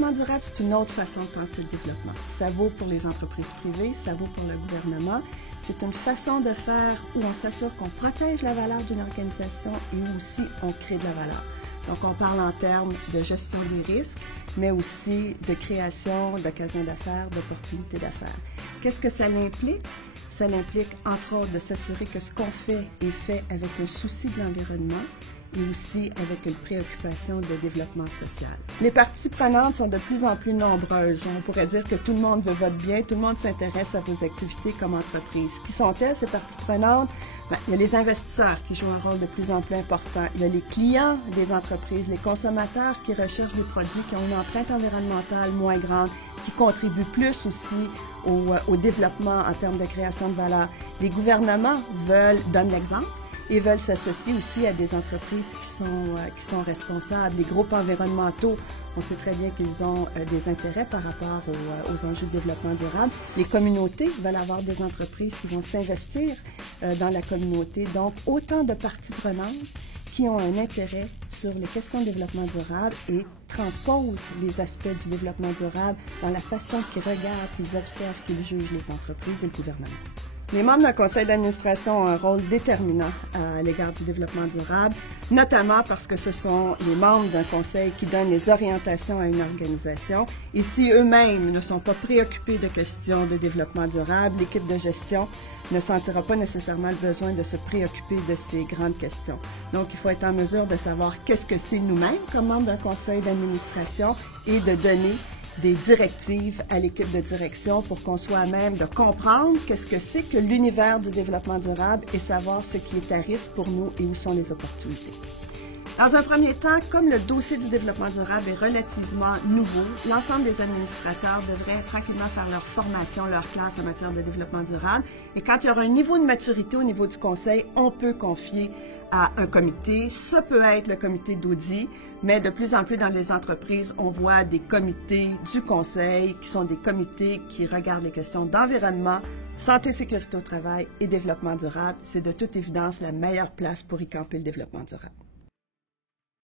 développement durable, c'est une autre façon de penser le développement. Ça vaut pour les entreprises privées, ça vaut pour le gouvernement. C'est une façon de faire où on s'assure qu'on protège la valeur d'une organisation et où aussi on crée de la valeur. Donc, on parle en termes de gestion des risques, mais aussi de création d'occasions d'affaires, d'opportunités d'affaires. Qu'est-ce que ça implique? Ça implique, entre autres, de s'assurer que ce qu'on fait est fait avec un souci de l'environnement et aussi avec une préoccupation de développement social. Les parties prenantes sont de plus en plus nombreuses. On pourrait dire que tout le monde veut votre bien, tout le monde s'intéresse à vos activités comme entreprise. Qui sont-elles, ces parties prenantes? Il y a les investisseurs qui jouent un rôle de plus en plus important. Il y a les clients des entreprises, les consommateurs qui recherchent des produits qui ont une empreinte environnementale moins grande, qui contribuent plus aussi au développement en termes de création de valeur. Les gouvernements donnent l'exemple, et veulent s'associer aussi à des entreprises qui sont responsables. Les groupes environnementaux, on sait très bien qu'ils ont des intérêts par rapport aux enjeux de développement durable. Les communautés veulent avoir des entreprises qui vont s'investir dans la communauté. Donc, autant de parties prenantes qui ont un intérêt sur les questions de développement durable et transposent les aspects du développement durable dans la façon qu'ils regardent, qu'ils observent, qu'ils jugent les entreprises et le gouvernement. Les membres d'un conseil d'administration ont un rôle déterminant à l'égard du développement durable, notamment parce que ce sont les membres d'un conseil qui donnent les orientations à une organisation. Et si eux-mêmes ne sont pas préoccupés de questions de développement durable, l'équipe de gestion ne sentira pas nécessairement le besoin de se préoccuper de ces grandes questions. Donc, il faut être en mesure de savoir qu'est-ce que c'est nous-mêmes comme membres d'un conseil d'administration et de donner des directives à l'équipe de direction pour qu'on soit à même de comprendre qu'est-ce que c'est que l'univers du développement durable et savoir ce qui est à risque pour nous et où sont les opportunités. Dans un premier temps, comme le dossier du développement durable est relativement nouveau, l'ensemble des administrateurs devraient tranquillement faire leur formation, leur classe en matière de développement durable. Et quand il y aura un niveau de maturité au niveau du conseil, on peut confier à un comité. Ça peut être le comité d'audit, mais de plus en plus dans les entreprises, on voit des comités du conseil qui sont des comités qui regardent les questions d'environnement, santé, sécurité au travail et développement durable. C'est de toute évidence la meilleure place pour y camper le développement durable.